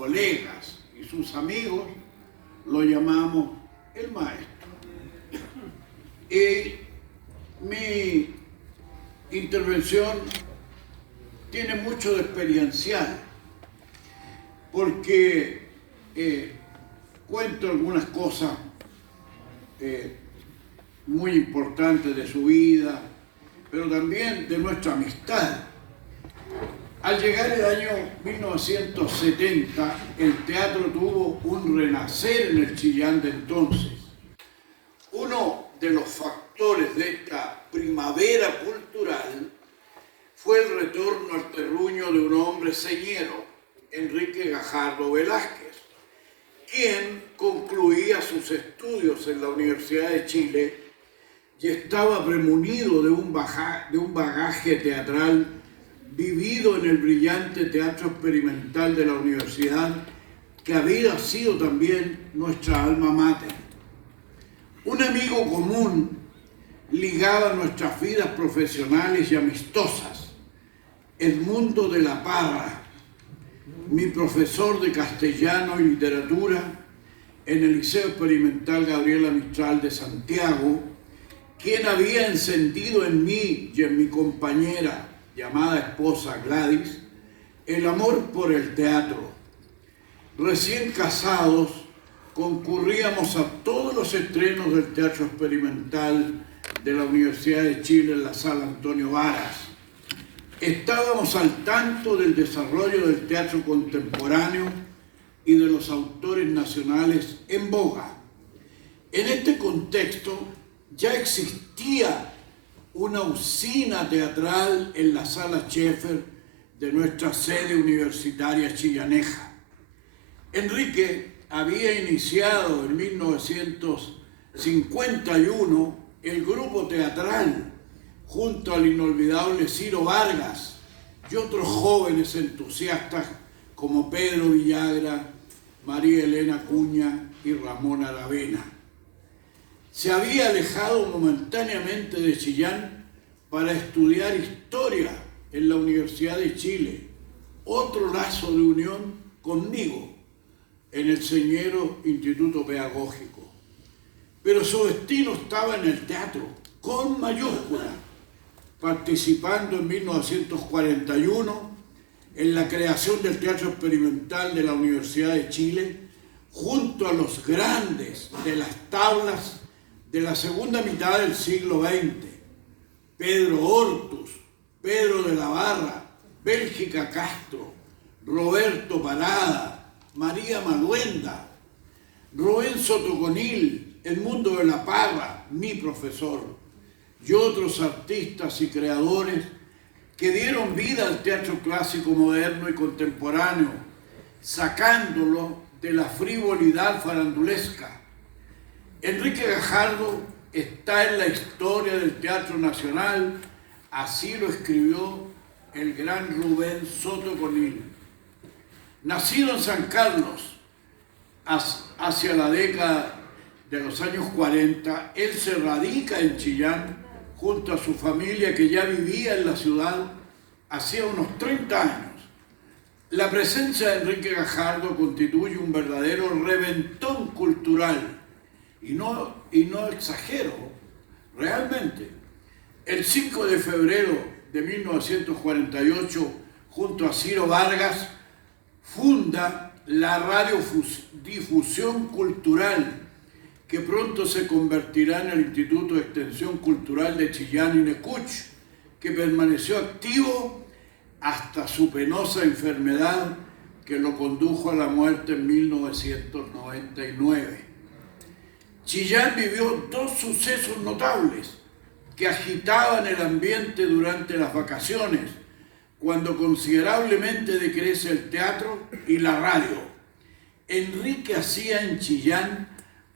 colegas y sus amigos lo llamamos el maestro. Mi intervención tiene mucho de experiencial, porque cuento algunas cosas muy importantes de su vida, pero también de nuestra amistad. Al llegar el año 1970, el teatro tuvo un renacer en el Chillán de entonces. Uno de los factores de esta primavera cultural fue el retorno al terruño de un hombre señero, Enrique Gajardo Velázquez, quien concluía sus estudios en la Universidad de Chile y estaba premunido de un bagaje teatral vivido en el brillante Teatro Experimental de la universidad, que había sido también nuestra alma mater. Un amigo común ligaba nuestras vidas profesionales y amistosas, Edmundo de la Parra, mi profesor de castellano y literatura en el Liceo Experimental Gabriela Mistral de Santiago, quien había encendido en mí y en mi compañera, llamada esposa Gladys, el amor por el teatro. Recién casados, concurríamos a todos los estrenos del Teatro Experimental de la Universidad de Chile en la Sala Antonio Varas. Estábamos al tanto del desarrollo del teatro contemporáneo y de los autores nacionales en boga. En este contexto ya existía una usina teatral en la Sala Schaeffer de nuestra sede universitaria chillaneja. Enrique había iniciado en 1951 el grupo teatral junto al inolvidable Ciro Vargas y otros jóvenes entusiastas como Pedro Villagra, María Elena Cuña y Ramón Aravena. Se había alejado momentáneamente de Chillán para estudiar historia en la Universidad de Chile, otro lazo de unión conmigo en el señero Instituto Pedagógico. Pero su destino estaba en el teatro, con mayúscula, participando en 1941 en la creación del Teatro Experimental de la Universidad de Chile, junto a los grandes de las tablas de la segunda mitad del siglo XX, Pedro Hortus, Pedro de la Barra, Bélgica Castro, Roberto Parada, María Maluenda, Rubén Sotoconil, Edmundo de la Parra, mi profesor, y otros artistas y creadores que dieron vida al teatro clásico moderno y contemporáneo, sacándolo de la frivolidad farandulesca. Enrique Gajardo está en la historia del Teatro Nacional, así lo escribió el gran Rubén Sotoconil. Nacido en San Carlos hacia la década de los años 40, él se radica en Chillán junto a su familia que ya vivía en la ciudad hacía unos 30 años. La presencia de Enrique Gajardo constituye un verdadero reventón cultural. Y no exagero, realmente. El 5 de febrero de 1948, junto a Ciro Vargas, funda la Radiodifusión Cultural, que pronto se convertirá en el Instituto de Extensión Cultural de Chillán y Necuch, que permaneció activo hasta su penosa enfermedad que lo condujo a la muerte en 1999. Chillán vivió dos sucesos notables que agitaban el ambiente durante las vacaciones, cuando considerablemente decrece el teatro y la radio. Enrique hacía en Chillán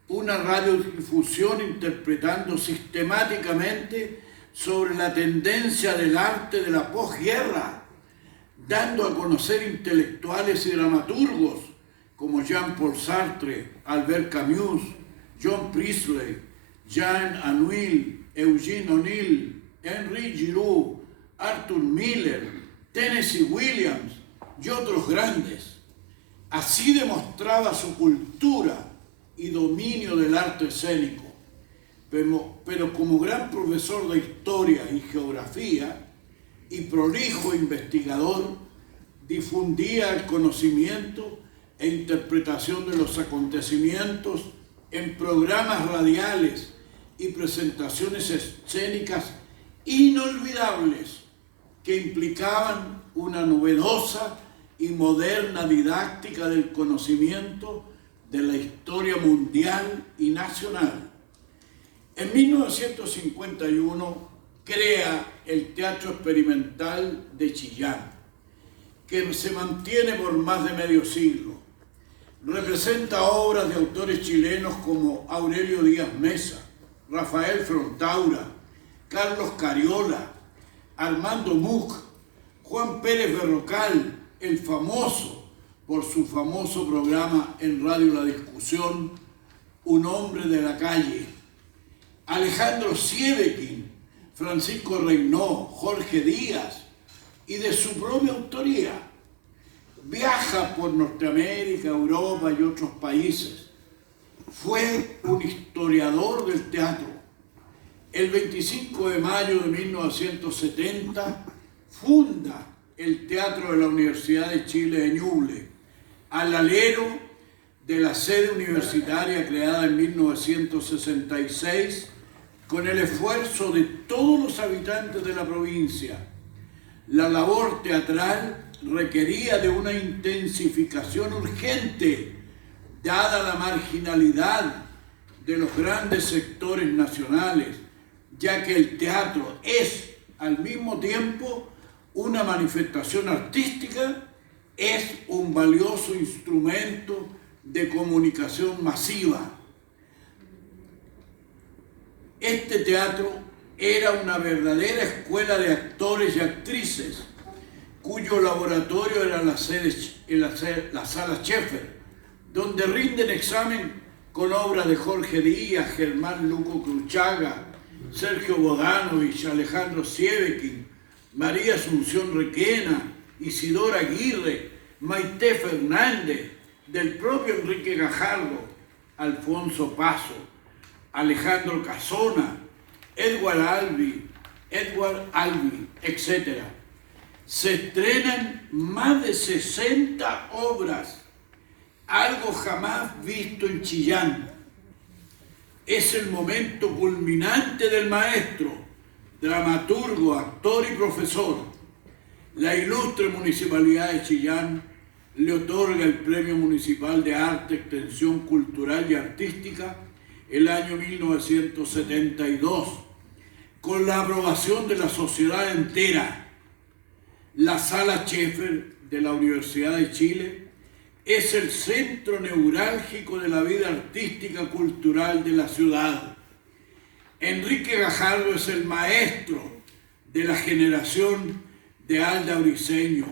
una radiodifusión interpretando sistemáticamente sobre la tendencia del arte de la posguerra, dando a conocer intelectuales y dramaturgos como Jean-Paul Sartre, Albert Camus, John Priestley, Jean Anouilh, Eugene O'Neill, Henri Giroux, Arthur Miller, Tennessee Williams y otros grandes. Así demostraba su cultura y dominio del arte escénico, pero como gran profesor de historia y geografía y prolijo investigador, difundía el conocimiento e interpretación de los acontecimientos en programas radiales y presentaciones escénicas inolvidables que implicaban una novedosa y moderna didáctica del conocimiento de la historia mundial y nacional. En 1951 crea el Teatro Experimental de Chillán, que se mantiene por más de medio siglo. Representa obras de autores chilenos como Aurelio Díaz Mesa, Rafael Frontaura, Carlos Cariola, Armando Much, Juan Pérez Berrocal, el famoso por su famoso programa en Radio La Discusión, Un hombre de la calle, Alejandro Sievekin, Francisco Reynó, Jorge Díaz, y de su propia autoría. Viaja por Norteamérica, Europa y otros países. Fue un historiador del teatro. El 25 de mayo de 1970 funda el Teatro de la Universidad de Chile de Ñuble, al alero de la sede universitaria creada en 1966 con el esfuerzo de todos los habitantes de la provincia. La labor teatral requería de una intensificación urgente, dada la marginalidad de los grandes sectores nacionales, ya que el teatro es al mismo tiempo una manifestación artística, es un valioso instrumento de comunicación masiva. Este teatro era una verdadera escuela de actores y actrices, cuyo laboratorio era la Sala Schaeffer, donde rinden examen con obras de Jorge Díaz, Germán Luco Cruchaga, Sergio Bodanovich, Alejandro Sievekin, María Asunción Requena, Isidora Aguirre, Maite Fernández, del propio Enrique Gajardo, Alfonso Paso, Alejandro Casona, Edward Albee, etc. Se estrenan más de 60 obras, algo jamás visto en Chillán. Es el momento culminante del maestro, dramaturgo, actor y profesor. La ilustre Municipalidad de Chillán le otorga el Premio Municipal de Arte, Extensión Cultural y Artística el año 1972, con la aprobación de la sociedad entera. La Sala Schaeffer de la Universidad de Chile es el centro neurálgico de la vida artística cultural de la ciudad. Enrique Gajardo es el maestro de la generación de Alda Briceño,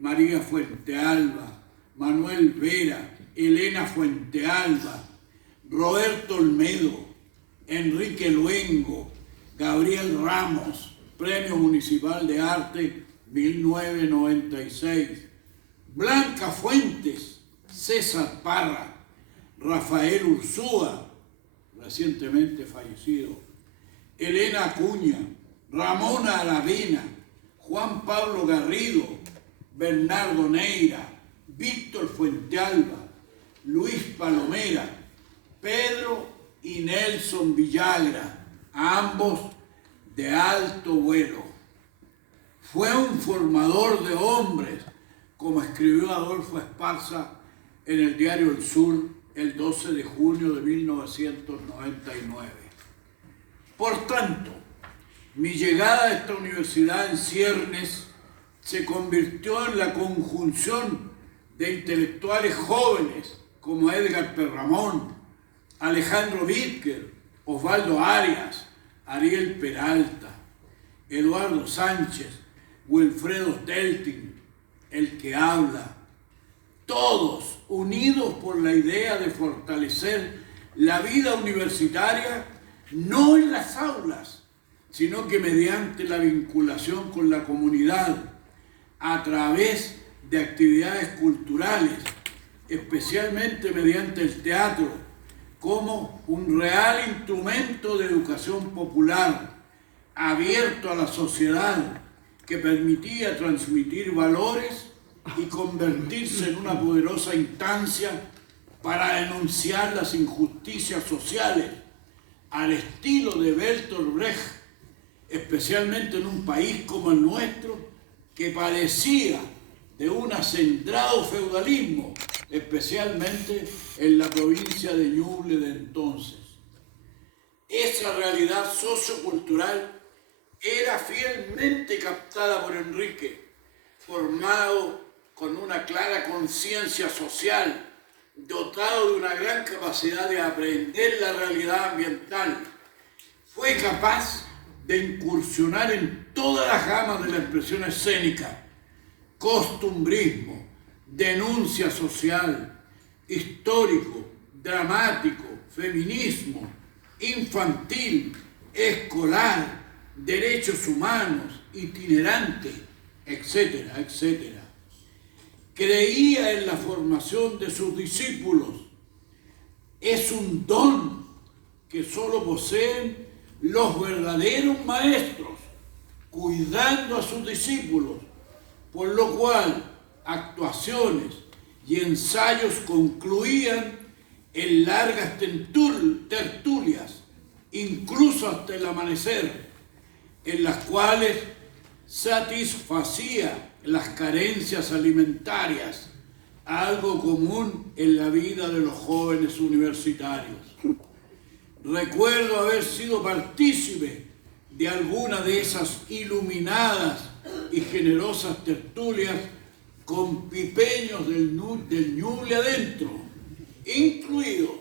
María Fuentealba, Manuel Vera, Elena Fuentealba, Roberto Olmedo, Enrique Luengo, Gabriel Ramos, Premio Municipal de Arte 1996, Blanca Fuentes, César Parra, Rafael Ursúa, recientemente fallecido, Elena Acuña, Ramona Aravena, Juan Pablo Garrido, Bernardo Neira, Víctor Fuentealba, Luis Palomera, Pedro y Nelson Villagra, ambos de alto vuelo. Fue un formador de hombres, como escribió Adolfo Esparza en el diario El Sur el 12 de junio de 1999. Por tanto, mi llegada a esta universidad en ciernes se convirtió en la conjunción de intelectuales jóvenes como Edgar Perramón, Alejandro Vídker, Osvaldo Arias, Ariel Peralta, Eduardo Sánchez, Wilfredo Telting, el que habla, todos unidos por la idea de fortalecer la vida universitaria, no en las aulas, sino que mediante la vinculación con la comunidad, a través de actividades culturales, especialmente mediante el teatro, como un real instrumento de educación popular, abierto a la sociedad, que permitía transmitir valores y convertirse en una poderosa instancia para denunciar las injusticias sociales, al estilo de Bertolt Brecht, especialmente en un país como el nuestro, que padecía de un acendrado feudalismo, especialmente en la provincia de Ñuble de entonces. Esa realidad sociocultural era fielmente captada por Enrique, formado con una clara conciencia social, dotado de una gran capacidad de aprender la realidad ambiental. Fue capaz de incursionar en todas las gamas de la expresión escénica: costumbrismo, denuncia social, histórico, dramático, feminismo, infantil, escolar, derechos humanos, itinerante, etcétera, etcétera. Creía en la formación de sus discípulos. Es un don que solo poseen los verdaderos maestros, cuidando a sus discípulos, por lo cual actuaciones y ensayos concluían en largas tertulias, incluso hasta el amanecer, en las cuales satisfacía las carencias alimentarias, algo común en la vida de los jóvenes universitarios. Recuerdo haber sido partícipe de alguna de esas iluminadas y generosas tertulias con pipeños del Ñuble adentro, incluido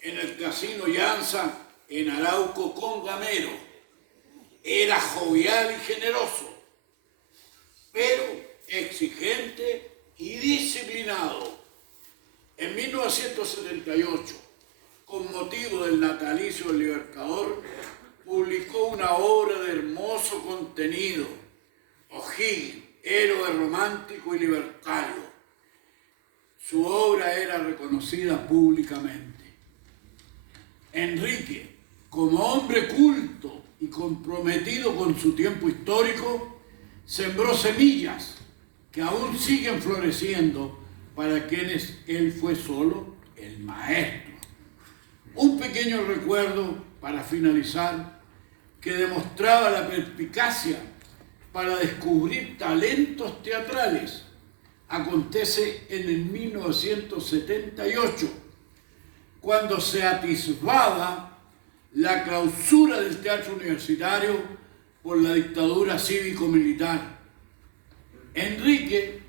en el Casino Llanza en Arauco con Gamero. Era jovial y generoso, pero exigente y disciplinado. En 1978, con motivo del natalicio del Libertador, publicó una obra de hermoso contenido, O'Higgins, héroe romántico y libertario. Su obra era reconocida públicamente. Enrique, como hombre culto y comprometido con su tiempo histórico, sembró semillas que aún siguen floreciendo para quienes él fue solo el maestro. Un pequeño recuerdo para finalizar, que demostraba la perspicacia para descubrir talentos teatrales. Acontece en el 1978, cuando se atisbaba la clausura del teatro universitario por la dictadura cívico-militar. Enrique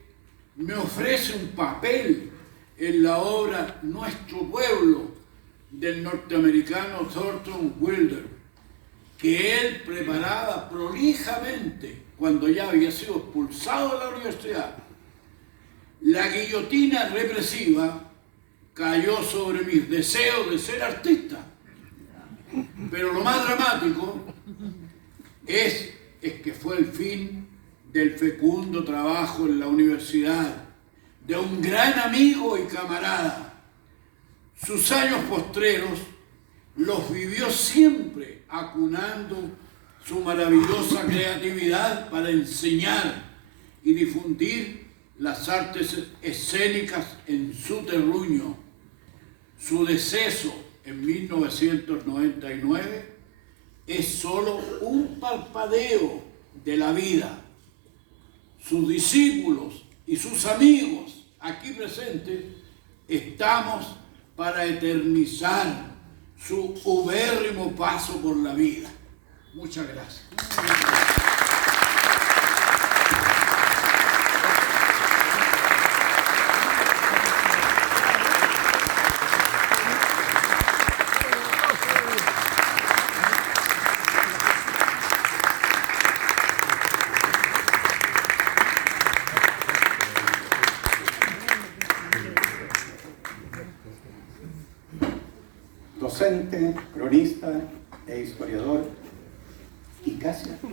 me ofrece un papel en la obra Nuestro Pueblo del norteamericano Thornton Wilder, que él preparaba prolijamente cuando ya había sido expulsado de la universidad. La guillotina represiva cayó sobre mis deseos de ser artista. Pero lo más dramático es que fue el fin del fecundo trabajo en la universidad de un gran amigo y camarada. Sus años postreros los vivió siempre acunando su maravillosa creatividad para enseñar y difundir las artes escénicas en su terruño. Su deceso en 1999 es solo un parpadeo de la vida. Sus discípulos y sus amigos aquí presentes estamos para eternizar su ubérrimo paso por la vida. Muchas gracias. Docente, cronista e historiador, y casi actor.